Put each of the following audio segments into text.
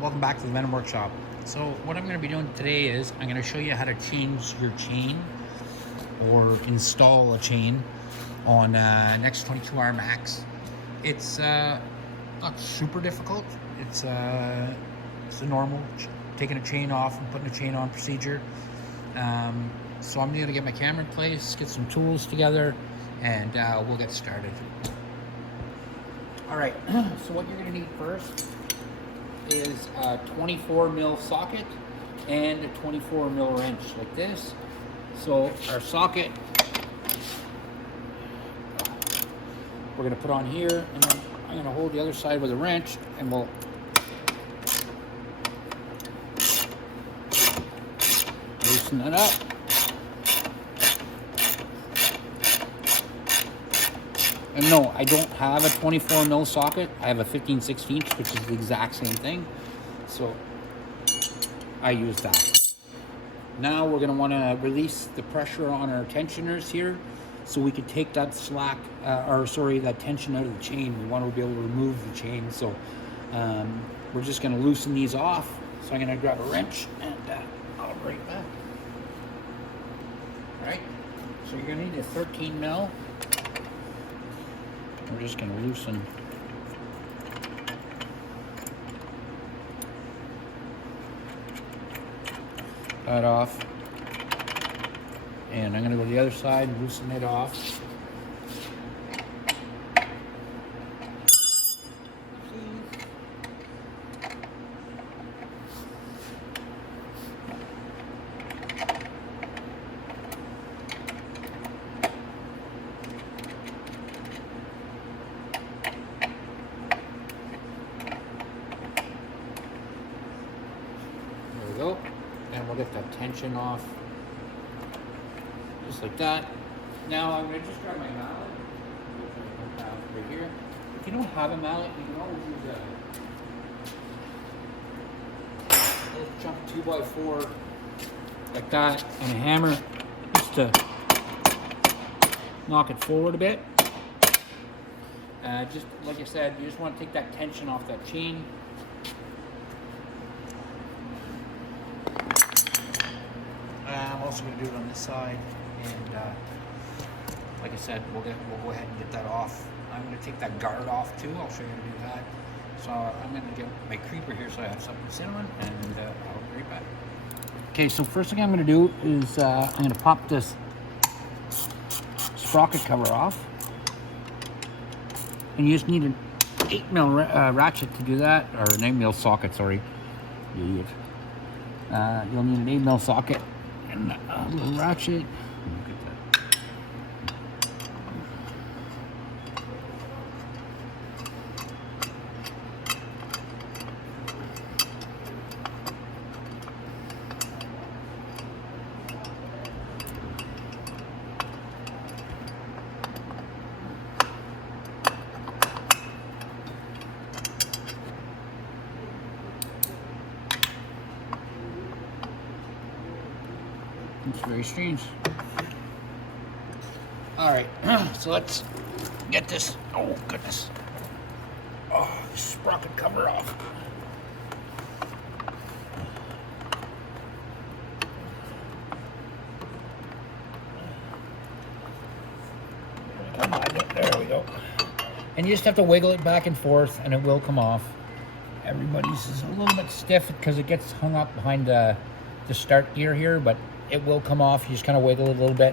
Welcome back to the Venom Workshop. So what I'm going to be doing today is I'm going to show you how to change your chain or install a chain on an X22R Max. It's not super difficult. It's a normal taking a chain off and putting a chain on procedure. So I'm going to get my camera in place, get some tools together, and we'll get started. All right, so what you're going to need first is a 24 mil socket and a 24 mil wrench like this. So our socket we're going to put on here, and then I'm going to hold the other side with a wrench, and we'll loosen that up. And no, I don't have a 24 mil socket. I have a 15/16, which is the exact same thing. So I use that. Now we're going to want to release the pressure on our tensioners here, so we can take that slack, that tension out of the chain. We want to be able to remove the chain. So we're just going to loosen these off. So I'm going to grab a wrench, and I'll be right back. All right. So you're going to need a 13 mil. We're just going to loosen that off, and I'm going to go to the other side and loosen it off. Go, and we'll get that tension off just like that. Now I'm going to just grab my mallet right here. If you don't have a mallet, you can always use a little chunk 2x4 like that, and a hammer just to knock it forward a bit. Just like I said, you just want to take that tension off that chain. I'm also going to do it on this side, and like I said, we'll go ahead and get that off. I'm going to take that guard off too. I'll show you how to do that. So I'm going to get my creeper here so I have something to sit on, and I'll be right back. Okay, so first thing I'm going to do is I'm going to pop this sprocket cover off, and you just need an 8 mil ratchet to do that, or an 8 mil socket. Sorry, you idiot. You'll need an 8 mil socket and a little ratchet. Look at that. It's very strange. All right, so let's get this. Oh goodness! Oh, the sprocket cover off. Come on, there we go. And you just have to wiggle it back and forth, and it will come off. Everybody's is a little bit stiff because it gets hung up behind the start gear here, but it will come off. You just kind of wiggle it a little bit.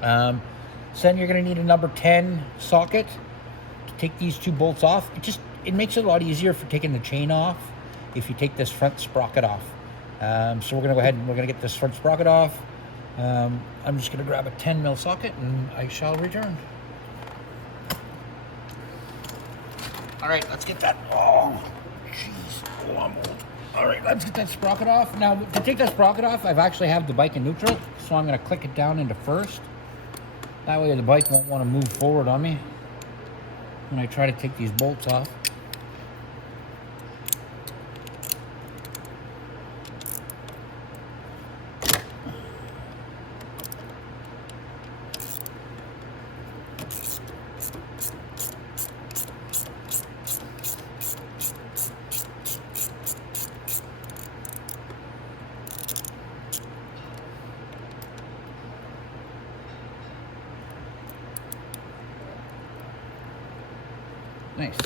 So then you're going to need a number 10 socket to take these two bolts off. It makes it a lot easier for taking the chain off if you take this front sprocket off. So we're going to go ahead and we're going to get this front sprocket off. I'm just going to grab a 10 mil socket, and I shall return. All right, let's get that. Oh, jeez. Oh, I'm old. All right, let's get that sprocket off. Now, to take that sprocket off, I've actually have the bike in neutral, so I'm going to click it down into first. That way the bike won't want to move forward on me when I try to take these bolts off. Nice.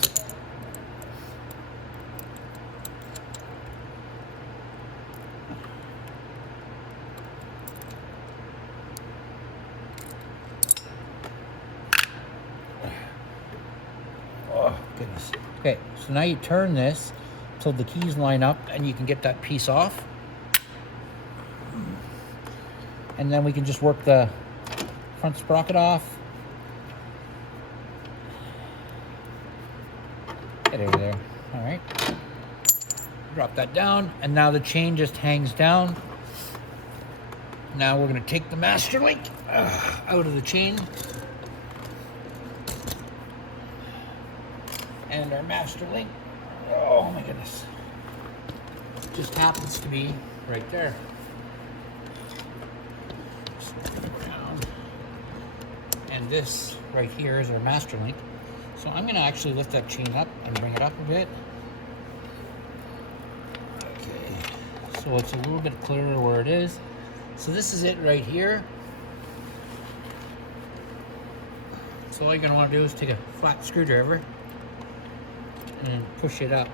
Oh, goodness. Okay, so now you turn this till the keys line up and you can get that piece off. And then we can just work the front sprocket off. Get over there. All right. Drop that down, and now the chain just hangs down. Now we're going to take the master link out of the chain. And our master link, oh my goodness, just happens to be right there. Down. And this right here is our master link. So I'm going to actually lift that chain up and bring it up a bit. Okay, so it's a little bit clearer where it is. So this is it right here. So all you're going to want to do is take a flat screwdriver and push it up.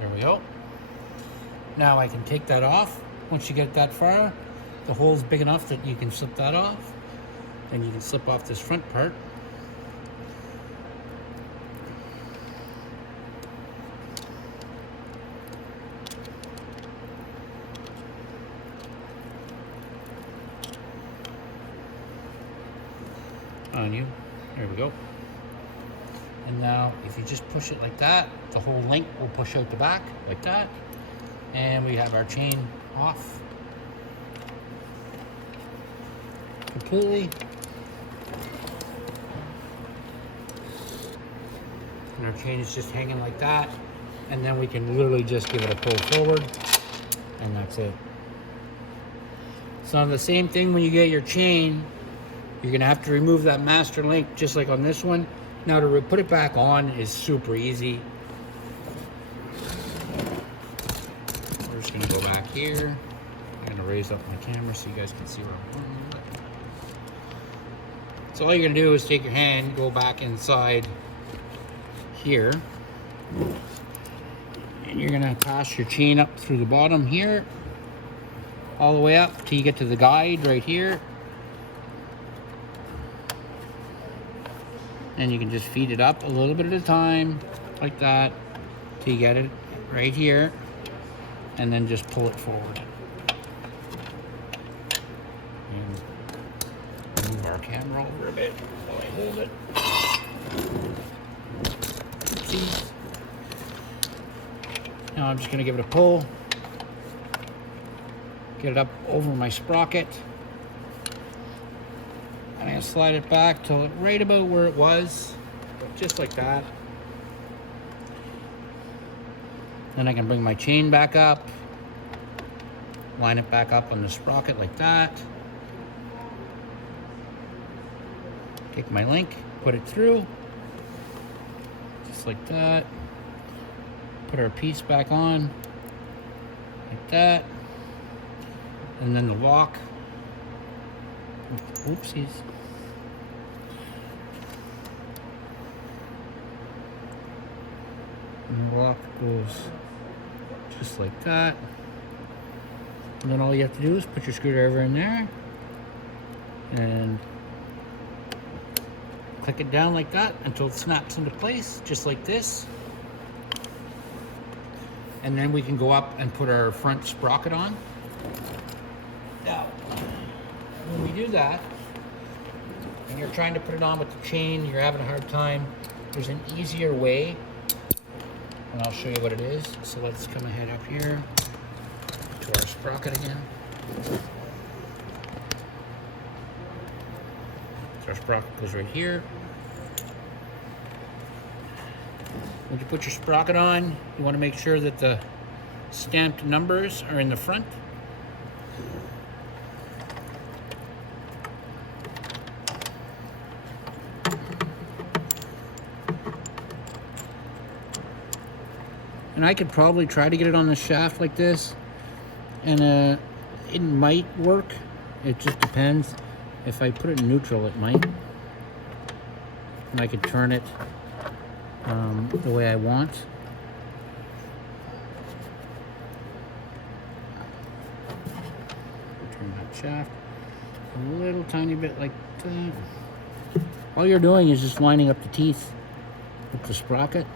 There we go. Now I can take that off. Once you get that far, the hole's big enough that you can slip that off. Then you can slip off this front part. On you. There we go. And now if you just push it like that, the whole link will push out the back like that. And we have our chain off completely. And our chain is just hanging like that. And then we can literally just give it a pull forward, and that's it. So the same thing when you get your chain, you're gonna have to remove that master link just like on this one. Now to put it back on is super easy. We're just gonna go back here. I'm gonna raise up my camera so you guys can see where I'm going. So all you're gonna do is take your hand, go back inside here, and you're gonna pass your chain up through the bottom here, all the way up till you get to the guide right here. And you can just feed it up a little bit at a time, like that, till you get it right here, and then just pull it forward. And move our camera over a bit while I hold it. Oopsies. Now I'm just gonna give it a pull, get it up over my sprocket. I'm going to slide it back till right about where it was, just like that. Then I can bring my chain back up, line it back up on the sprocket like that. Take my link, put it through, just like that. Put our piece back on, like that. And then the lock. Oopsies. And the lock goes just like that. And then all you have to do is put your screwdriver in there and click it down like that until it snaps into place, just like this. And then we can go up and put our front sprocket on. Now, when we do that, and you're trying to put it on with the chain, you're having a hard time, there's an easier way, and I'll show you what it is. So let's come ahead up here to our sprocket again. So our sprocket goes right here. When you put your sprocket on, you want to make sure that the stamped numbers are in the front. And I could probably try to get it on the shaft like this, and it might work. It just depends. If I put it in neutral, it might. And I could turn it the way I want. Turn that shaft a little tiny bit like that. All you're doing is just lining up the teeth with the sprocket.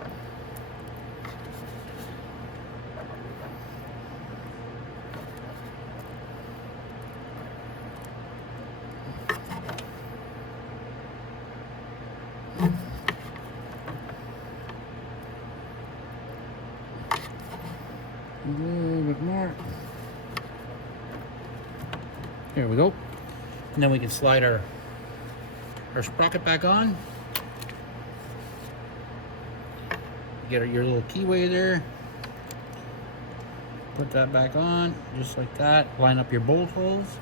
A little bit more. There we go. And then we can slide our sprocket back on. Get your little keyway there. Put that back on, just like that. Line up your bolt holes.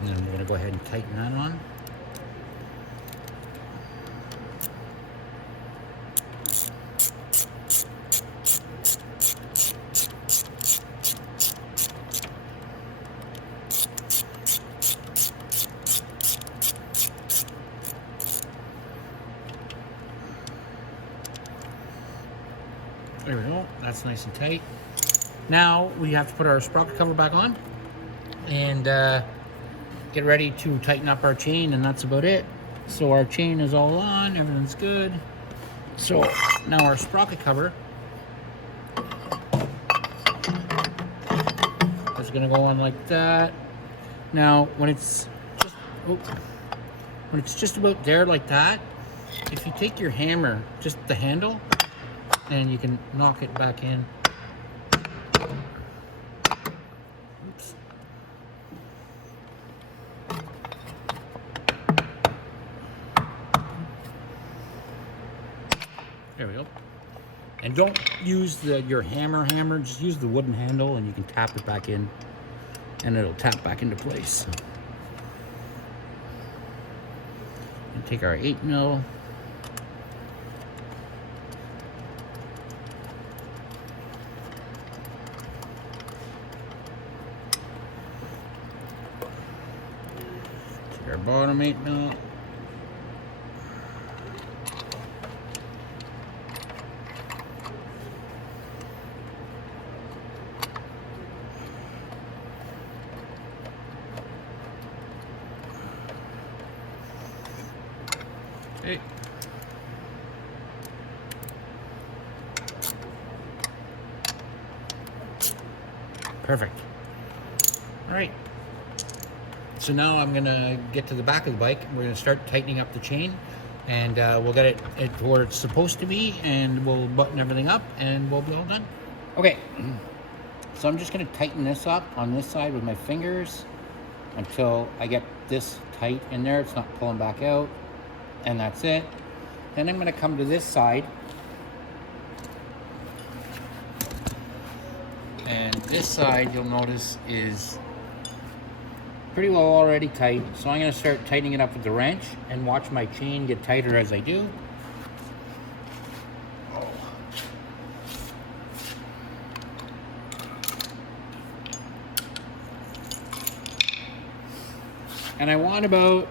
And then we're going to go ahead and tighten that on. There we go, that's nice and tight. Now we have to put our sprocket cover back on and get ready to tighten up our chain, and that's about it. So our chain is all on, everything's good. So now our sprocket cover is gonna go on like that. Now when it's just about there like that, if you take your hammer, just the handle, and you can knock it back in. Oops. There we go. And don't use your hammer, just use the wooden handle, and you can tap it back in, and it'll tap back into place. And take our 8mm. Take our bottom 8mm. Okay. Perfect. All right. So now I'm gonna get to the back of the bike. We're gonna start tightening up the chain, and we'll get it to where it's supposed to be, and we'll button everything up, and we'll be all done. Okay. So I'm just gonna tighten this up on this side with my fingers until I get this tight in there. It's not pulling back out. And that's it. Then I'm going to come to this side, and this side you'll notice is pretty well already tight, so I'm going to start tightening it up with the wrench and watch my chain get tighter as I do. And I want about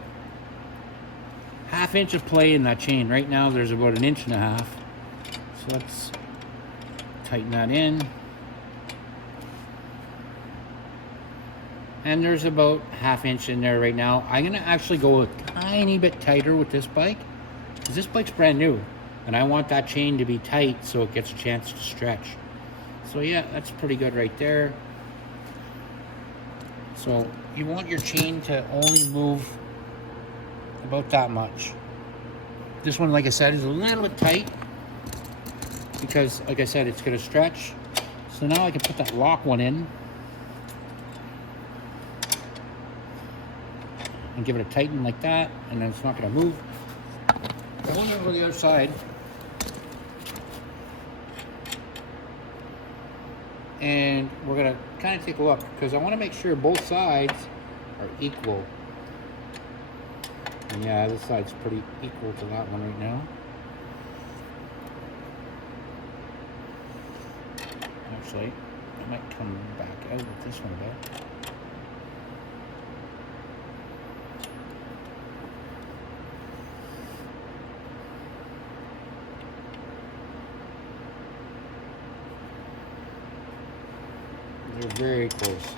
½ inch of play in that chain. Right now there's about 1.5 inches. So let's tighten that in. And there's about ½ inch in there right now. I'm gonna actually go a tiny bit tighter with this bike, because this bike's brand new, and I want that chain to be tight so it gets a chance to stretch. So yeah, that's pretty good right there. So you want your chain to only move about that much. This one, like I said, is a little bit tight because, like I said, it's going to stretch. So now I can put that lock one in and give it a tighten like that, and then it's not going to move. Going over the other side, and we're going to kind of take a look because I want to make sure both sides are equal. And yeah, this side's pretty equal to that one right now. Actually, I might come back out with this one a bit. They're very close.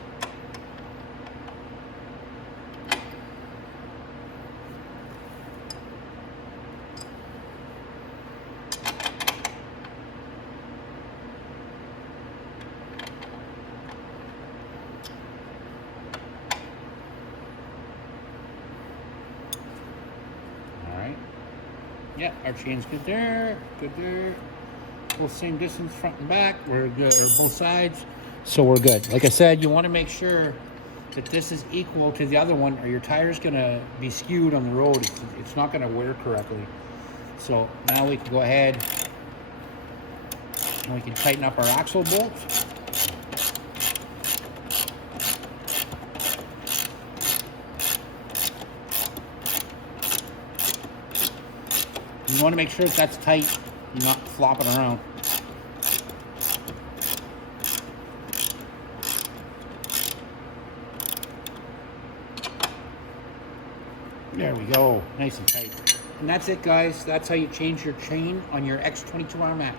Yeah, our chain's good there, good there. Both same distance, front and back. We're good, or both sides, so we're good. Like I said, you want to make sure that this is equal to the other one, or your tire's gonna be skewed on the road. It's not gonna wear correctly. So now we can go ahead and we can tighten up our axle bolts. You want to make sure that that's tight, you're not flopping around. There we go, nice and tight. And that's it, guys. That's how you change your chain on your X22R Max.